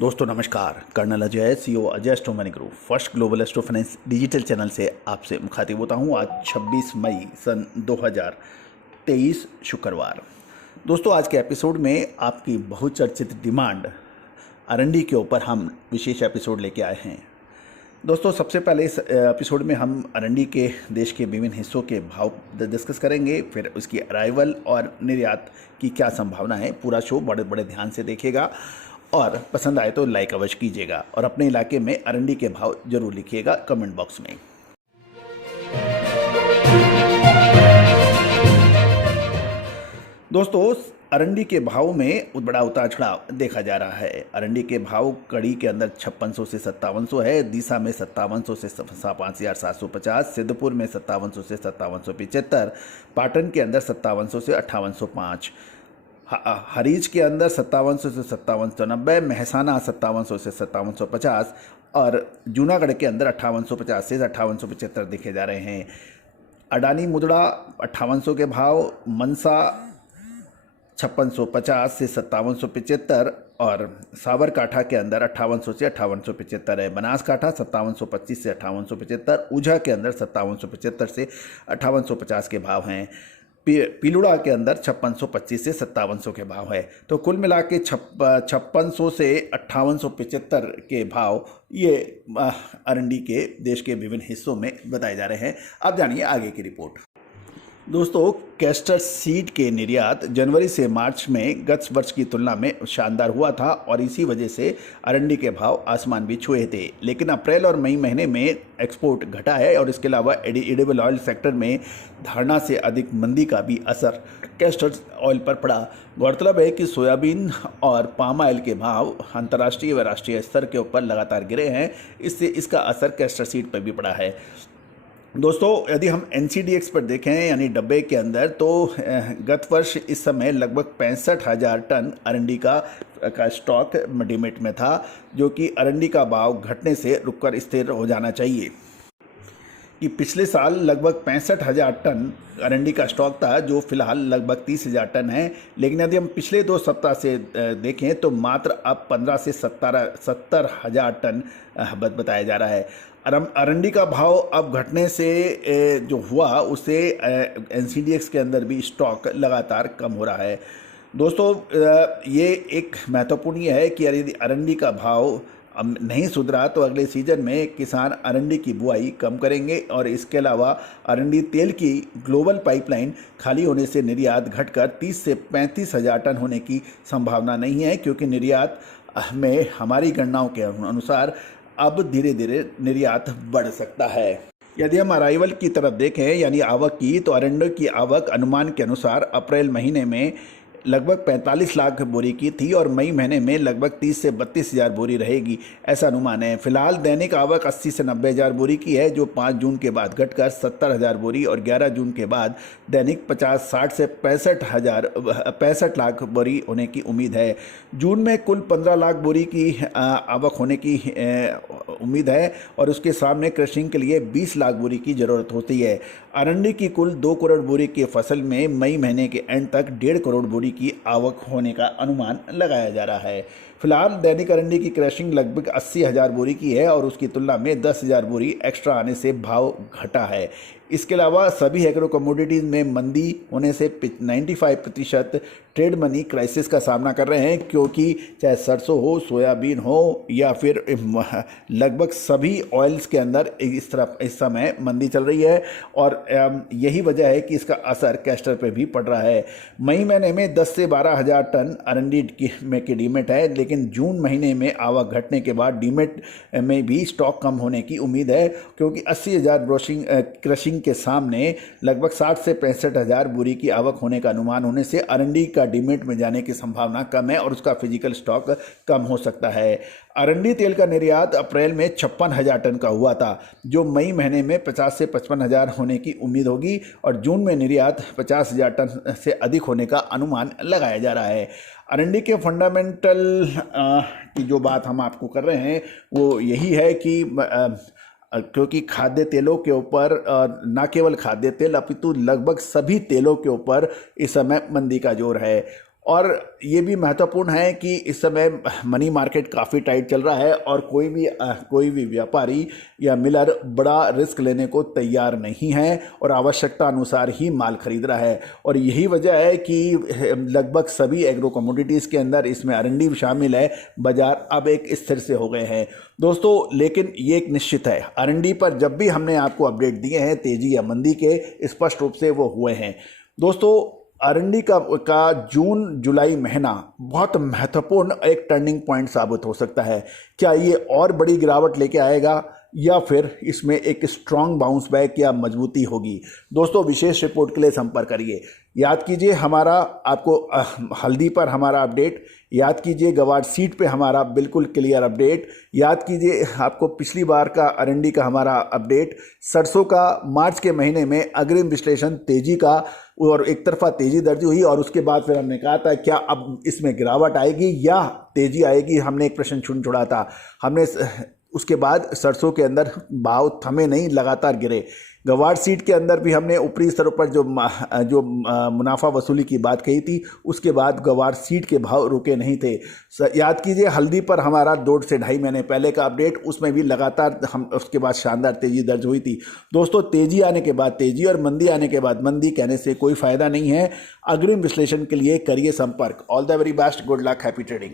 दोस्तों नमस्कार। Colonel Ajay, CEO Ajay astro money group first global astro finance digital channel से आपसे मुखातिब होता हूं। आज 26 मई सन 2023 शुक्रवार। दोस्तों आज के एपिसोड में आपकी बहुचर्चित डिमांड आरएनडी के ऊपर हम विशेष एपिसोड लेके आए हैं। दोस्तों सबसे पहले इस एपिसोड में हम आरएनडी के देश के विभिन्न हिस्सों के भाव डिस्कस करेंगे, फिर उसकी अराइवल और निर्यात की क्या संभावना है। पूरा शो बड़े बड़े ध्यान से देखिएगा और पसंद आए तो लाइक अवश्य कीजिएगा और अपने इलाके में आरएनडी के भाव जरूर लिखिएगा कमेंट बॉक्स में। दोस्तों आरएनडी के भाव में बड़ा उतार चढ़ाव देखा जा रहा है। आरएनडी के भाव कड़ी के अंदर 5600 से 5700 है, दीसा में 5700 से 5750, सिद्धपुर में 5700 से 5775, पाटन के अंदर 5700 से 5805, हरीज के अंदर 5700 से 5790, महसाना 5700 से 5750 और जूनागढ़ के अंदर 5850 से 5875 देखे जा रहे हैं। अडानी मुद्रा 5800 के भाव, मनसा 5650 से 5775 और साबरकाठा के अंदर 5800 से 5875 है। बनासकाठा 5725 से 5875, ऊझा के अंदर 5775 से 5850 के भाव हैं। पीलुड़ा के अंदर 5625 से 5700 के भाव है। तो कुल मिला के 5600 से 5875 के भाव ये आरएनडी के देश के विभिन्न हिस्सों में बताए जा रहे हैं। अब जानिए आगे की रिपोर्ट। दोस्तों कैस्टर सीड के निर्यात जनवरी से मार्च में गत वर्ष की तुलना में शानदार हुआ था और इसी वजह से आरएनडी के भाव आसमान भी छुए थे। लेकिन अप्रैल और मई महीने में एक्सपोर्ट घटा है और इसके अलावा एडिबल ऑयल सेक्टर में धारणा से अधिक मंदी का भी असर कैस्टर ऑयल पर पड़ा। गौरतलब है कि सोयाबीन और पाम ऑयल के भाव अंतर्राष्ट्रीय व राष्ट्रीय स्तर के ऊपर लगातार गिरे हैं, इससे इसका असर कैस्टर सीड पर भी पड़ा है। दोस्तों यदि हम NCDX पर देखें यानी डब्बे के अंदर, तो गत वर्ष इस समय लगभग 65,000 टन आरएनडी का स्टॉक डीमेट में था, जो कि आरएनडी का भाव घटने से रुककर स्थिर हो जाना चाहिए। कि पिछले साल लगभग 65,000 टन आरएनडी का स्टॉक था, जो फिलहाल लगभग 30,000 टन है। लेकिन यदि हम पिछले 2 सप्ताह से देखें तो मात्र अब 15 से 70,000 टन बताया जा रहा है। आरएनडी का भाव अब घटने से जो हुआ उससे NCDX के अंदर भी स्टॉक लगातार कम हो रहा है। दोस्तों ये एक महत्वपूर्ण ये है कि यदि आरएनडी का भाव नहीं सुधरा तो अगले सीजन में किसान आरएनडी की बुआई कम करेंगे और इसके अलावा आरएनडी तेल की ग्लोबल पाइपलाइन खाली होने से निर्यात घटकर 30 से 35,000 टन होने की संभावना नहीं है, क्योंकि निर्यात में हमारी गणनाओं के अनुसार अब धीरे धीरे निर्यात बढ़ सकता है। यदि हम अराइवल की तरफ देखें यानी आवक की, तो आरएनडी की आवक अनुमान के अनुसार अप्रैल महीने में लगभग 45 लाख बोरी की थी और मई महीने में लगभग 30 से 32,000 बोरी रहेगी, ऐसा अनुमान है। फिलहाल दैनिक आवक 80 से 90,000 बोरी की है, जो 5 जून के बाद घटकर 70,000 बोरी और 11 जून के बाद दैनिक 60 से 65 लाख बोरी होने की उम्मीद है। जून में कुल 15 लाख बोरी की आवक होने की उम्मीद है और उसके सामने क्रशिंग के लिए 20 लाख बोरी की ज़रूरत होती है। आरएनडी की कुल 2 करोड़ बोरी की फसल में मई महीने के एंड तक 1.5 करोड़ बोरी की आवक होने का अनुमान लगाया जा रहा है। फिलहाल दैनिक आरएनडी की क्रशिंग लगभग 80,000 बोरी की है और उसकी तुलना में 10,000 बोरी एक्स्ट्रा आने से भाव घटा है। इसके अलावा सभी एग्रो कमोडिटीज़ में मंदी होने से 95% ट्रेड मनी क्राइसिस का सामना कर रहे हैं, क्योंकि चाहे सरसों हो, सोयाबीन हो या फिर लगभग सभी ऑयल्स के अंदर इस समय मंदी चल रही है और यही वजह है कि इसका असर कैस्टर पे भी पड़ रहा है। मई महीने में 10 से 12,000 टन आरएनडी की डीमेट है, लेकिन जून महीने में आवक घटने के बाद डीमेट में भी स्टॉक कम होने की उम्मीद है, क्योंकि 80,000 क्रशिंग के सामने लगभग 60 से 65,000 बोरी की आवक होने का अनुमान होने से आरएनडी का डीमेट में जाने की संभावना कम है और उसका फिजिकल स्टॉक कम हो सकता है। आरएनडी तेल का निर्यात अप्रैल में 56,000 टन का हुआ था, जो मई महीने में 50 से 55,000 होने की उम्मीद होगी और जून में निर्यात 50,000 टन से अधिक होने का अनुमान लगाया जा रहा है। आरएनडी के फंडामेंटल की जो बात हम आपको कर रहे हैं वो यही है कि क्योंकि खाद्य तेलों के ऊपर न केवल खाद्य तेल अपितु लगभग सभी तेलों के ऊपर इस समय मंदी का जोर है और ये भी महत्वपूर्ण है कि इस समय मनी मार्केट काफ़ी टाइट चल रहा है और कोई भी व्यापारी या मिलर बड़ा रिस्क लेने को तैयार नहीं है और आवश्यकता अनुसार ही माल खरीद रहा है। और यही वजह है कि लगभग सभी एग्रो कमोडिटीज़ के अंदर इसमें आरएनडी भी शामिल है। बाजार अब एक स्थिर से हो गए हैं दोस्तों। लेकिन ये एक निश्चित है, आरएनडी पर जब भी हमने आपको अपडेट दिए हैं तेजी या मंदी के, स्पष्ट रूप से वो हुए हैं दोस्तों। आरएनडी का जून जुलाई महीना बहुत महत्वपूर्ण एक टर्निंग पॉइंट साबित हो सकता है। क्या ये और बड़ी गिरावट लेके आएगा या फिर इसमें एक स्ट्रांग बाउंस बैक या मजबूती होगी? दोस्तों विशेष रिपोर्ट के लिए संपर्क करिए। याद कीजिए हमारा आपको हल्दी पर हमारा अपडेट, याद कीजिए गवार सीट पे हमारा बिल्कुल क्लियर अपडेट, याद कीजिए आपको पिछली बार का आरएनडी का हमारा अपडेट, सरसों का मार्च के महीने में अग्रिम विश्लेषण तेजी का, और एक तरफा तेजी दर्ज हुई और उसके बाद फिर हमने कहा था क्या अब इसमें गिरावट आएगी या तेजी आएगी। हमने एक प्रश्न छोड़ा था। हमने उसके बाद सरसों के अंदर भाव थमे नहीं, लगातार गिरे। गवार सीट के अंदर भी हमने ऊपरी स्तर पर जो मुनाफा वसूली की बात कही थी, उसके बाद गवार सीट के भाव रुके नहीं थे। याद कीजिए हल्दी पर हमारा 2 से ढाई महीने पहले का अपडेट, उसमें भी लगातार हम उसके बाद शानदार तेजी दर्ज हुई थी दोस्तों। तेजी आने के बाद तेजी और मंदी आने के बाद मंदी कहने से कोई फायदा नहीं है। अग्रिम विश्लेषण के लिए करिए संपर्क। All the very best, good luck, happy trading.